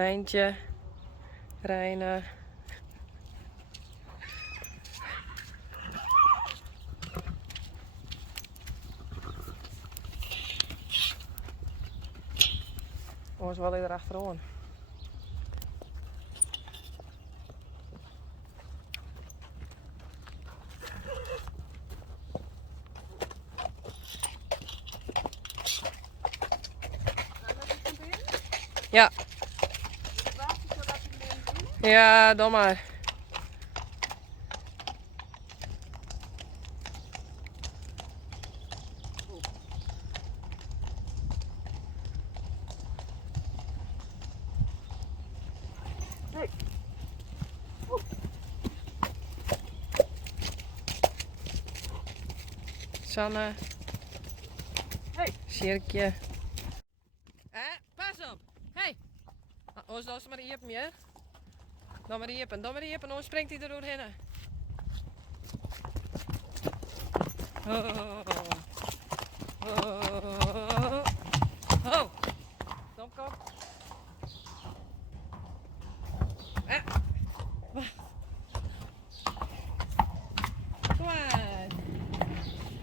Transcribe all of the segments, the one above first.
Rijntje. Reine. Oh, is wel weer erachteraan. Ja. Ja, dan maar. Sanne. Hey. Sjerkje. Pas op. Hey. Oh, zo is maar iepen, ja? Dan maar iepen, dan springt hij er doorheen. Oh. Oh. Oh. Kom, kom. Kom maar.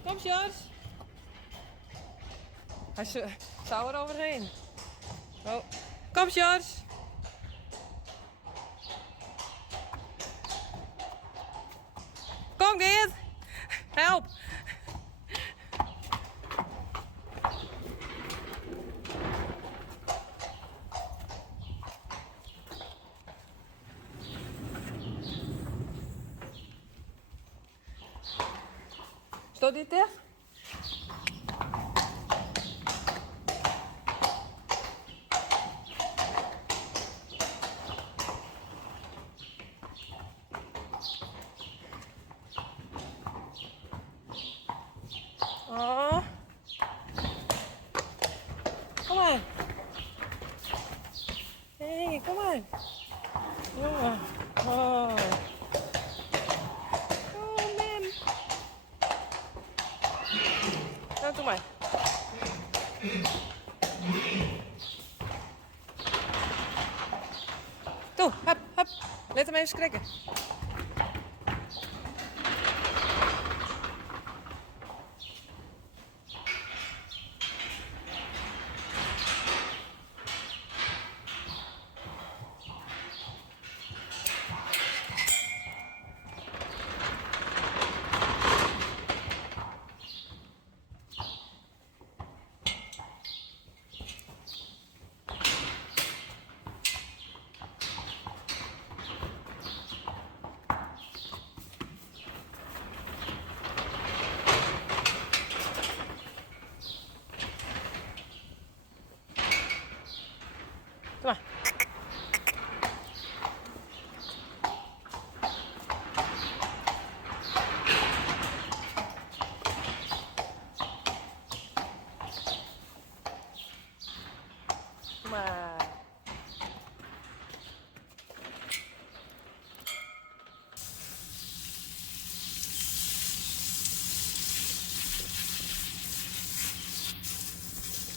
Kom, Sjors. Hij zou er overheen. Oh. Kom, Sjors. Kom, Geert. Help. Staat dit dicht? Oh. Kom maar. Hé, kom maar. Jongen. Oh. Oh, man. Nou, doe maar. Toe, hup, hup. Laat hem even schrikken. Kom maar. Kom maar.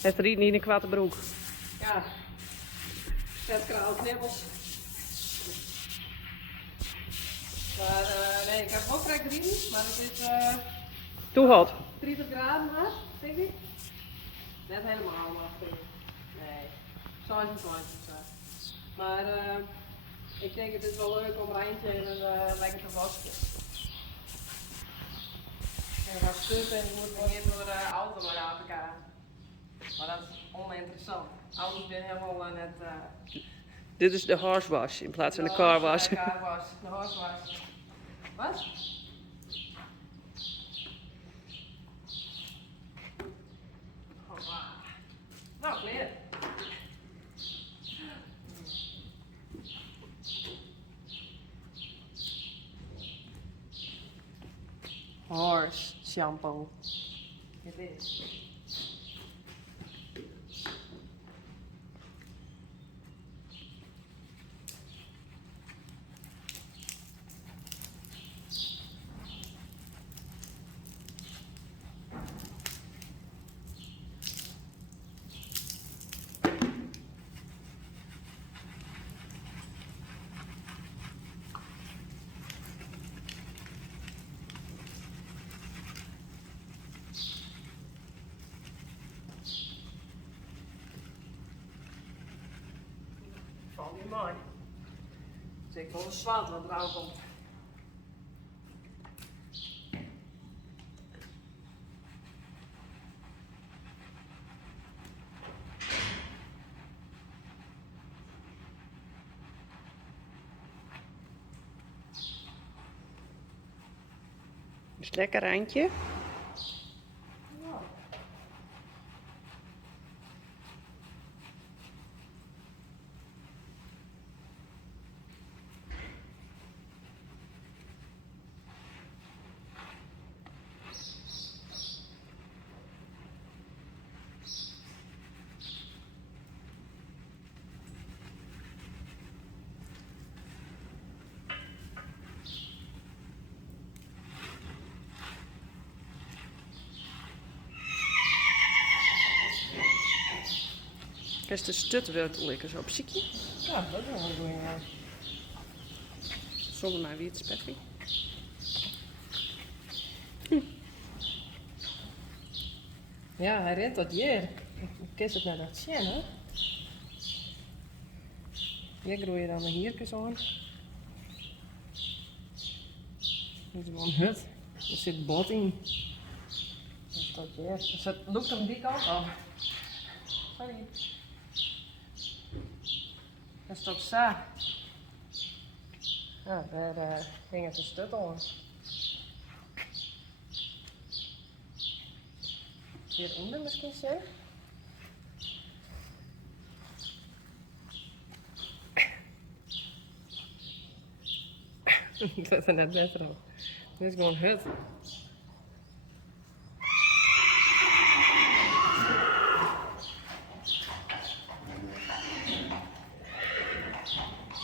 Het riet niet in een kwatte broek. Ja. Het kraalt nibbels. Maar nee, ik heb ook vrij green, maar het is Toe hot. 30 graden, hè? Denk ik. Net helemaal, maar vind ik. Nee, 25 of zo. Maar ik denk het is wel leuk om Rijntje in een lekker te wassen. En dan gaat stuppen en moet gewoon in door de auto maar aan elkaar. Maar dat is oninteressant. Auto's zijn helemaal net. Dit is de horse wash in plaats van de car wash. De car wash, de horse wash. Wat? Nou, kleer. Horse shampoo. It is. valt niet mooi. Dus ik wil een zwart wat eraan komt. Dus lekker randje. Ja. Is de stutwortel lekker zo op ziekje? Ja, dat is wel een goeie. Zonder maar wiet spetty. Ja, hij rent tot hier. Ik kies het net dat zien, hè? Hier groeien dan de hiertjes aan. Dit is gewoon hut. Er zit bot in. Dus tot hier. Dus het loopt aan die kant af. Sorry. Dat is tot zo. Ja, daar ging het een stut aan. Hieronder misschien zo. Dat is er net beter op. Dit is gewoon hut.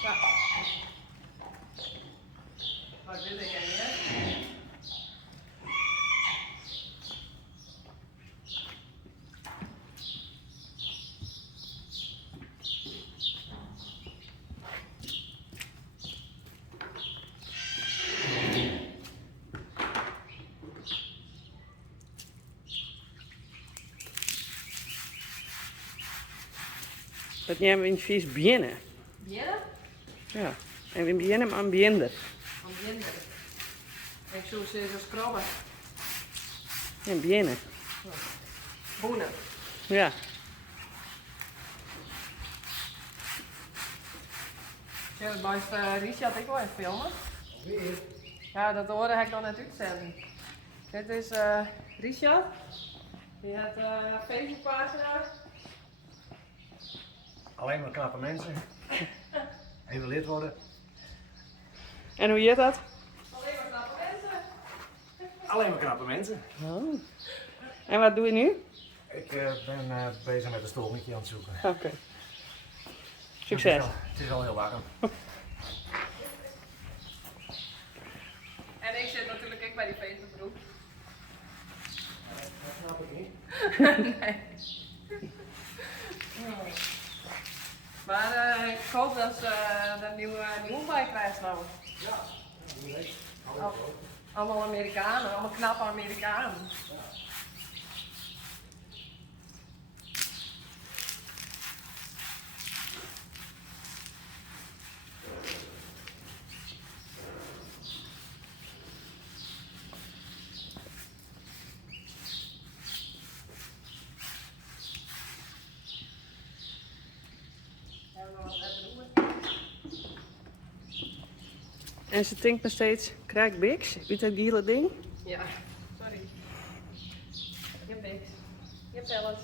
Ja. Maar dit denk ik niet. Dat nemen we in het vies binnen. Binnen? Ja. En we beginnen aan binder. Van binnen. Ik zou ze zo scrobben. En binnen. Boenen. Ja. Ja, dat blijft Richard ik wel even filmen. Ja, dat hoorde ik dan net uitzenden. Dit is Richard. Die heeft een Facebookpagina. Alleen maar knappe mensen. Even lid worden. En hoe heet dat? Alleen maar knappe mensen. Alleen maar knappe mensen. Oh. En wat doe je nu? Ik ben bezig met een stolmetje aan het zoeken. Oké. Succes. Het is al heel warm. En ik zit natuurlijk ook bij die Facebookgroep. Dat snap ik niet. Nee. Maar ik hoop dat ze er een nieuwe bij krijgt nou. Ja, wie weet. Allemaal Amerikanen, allemaal knappe Amerikanen. En ze denkt nog steeds, krijg Bix? Weet dat hele ding? Ja, sorry. Je hebt niks. Je hebt alles.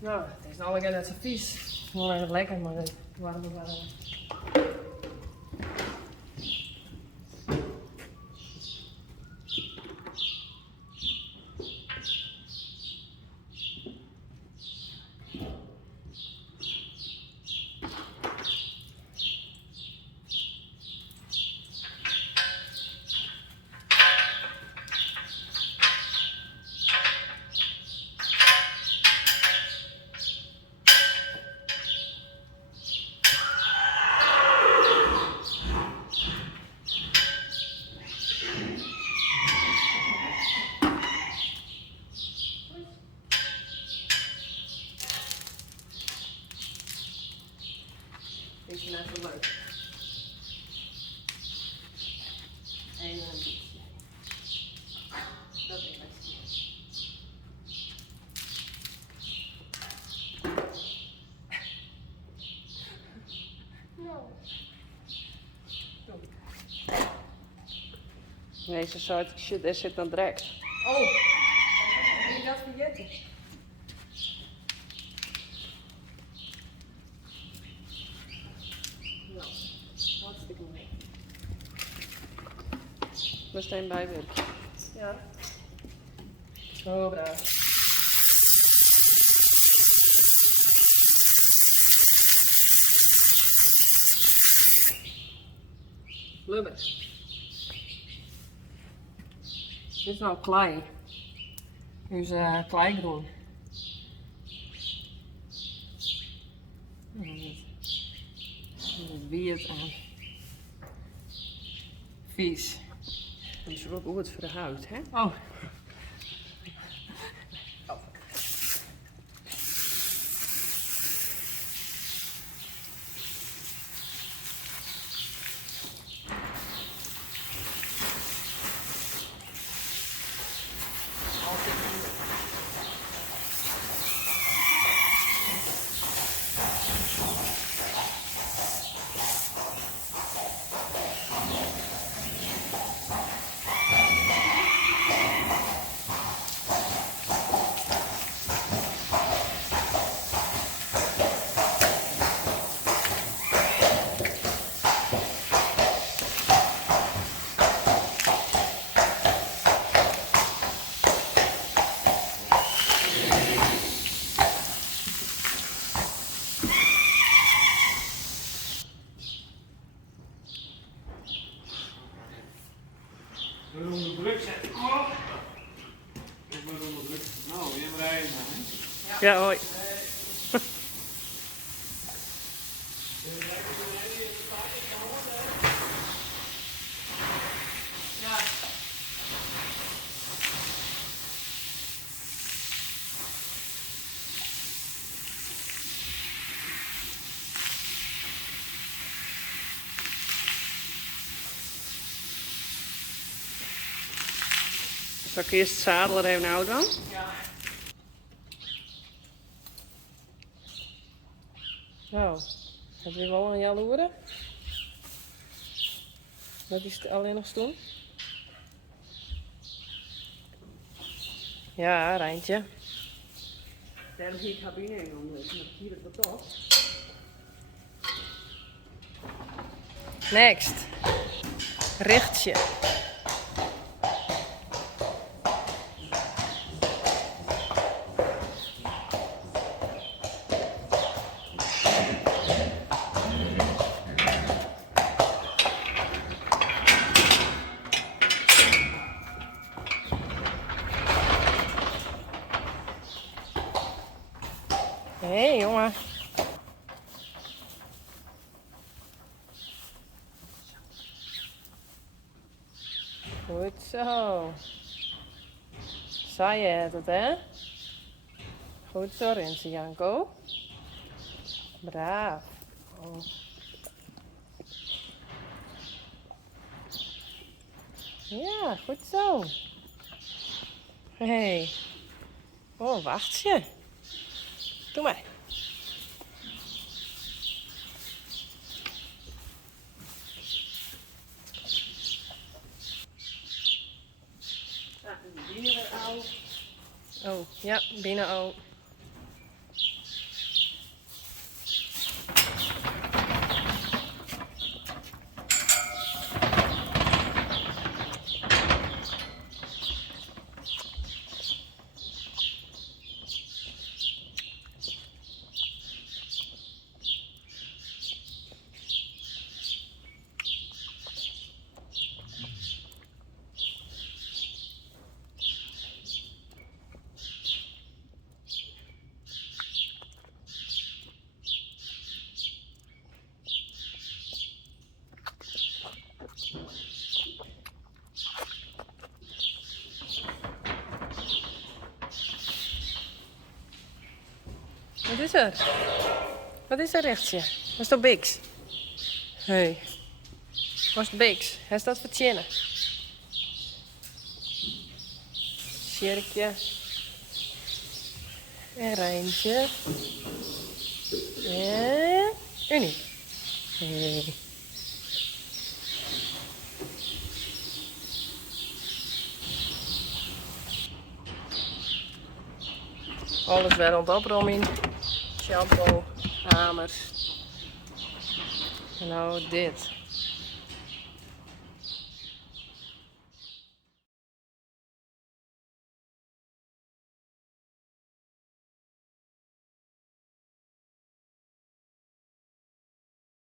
Nou, het is nou weer net zo vies. Wel even lekker, maar het warm is wel. Nee, ze zei, shit, daar zit dan direct. Oh, ben je dat vergeten? Nou, hartstikke mooi. We staan bijwerken. Ja. Zo braaf. Lubber. Dit is nou klei. Dus kleigroen. Weird en vies. Dat is ook goed voor de huid, hè? Oh. Ik moet onder druk zetten. Oh. Ik moet onder druk. Nou, weer rijden dan. Ja, hoi. Zal ik eerst het zadel er even uit dan? Ja. Nou, heb je wel een jaloeren? Dat is het alleen nog stoel? Ja, Rijntje. Daarom zie ik cabine in omdat ik hier het toch. Next. Richtje. Hé, jongen. Goed zo. Zei je het, hè? Goed zo, Renze Janko. Braaf. Oh. Ja, goed zo. Hé. Hey. Oh, wacht je. Doe maar. Oh, ja, binnen al. Wat is er? Wat is er rechtje? Wat is dat Bix? Hey. Wat is de Bix? Hij is dat vertjennen. Sjerkje. En Rijntje. En Unie. Hey. Alles weer aan het opruimen. Shampoo, hamers. En nou dit.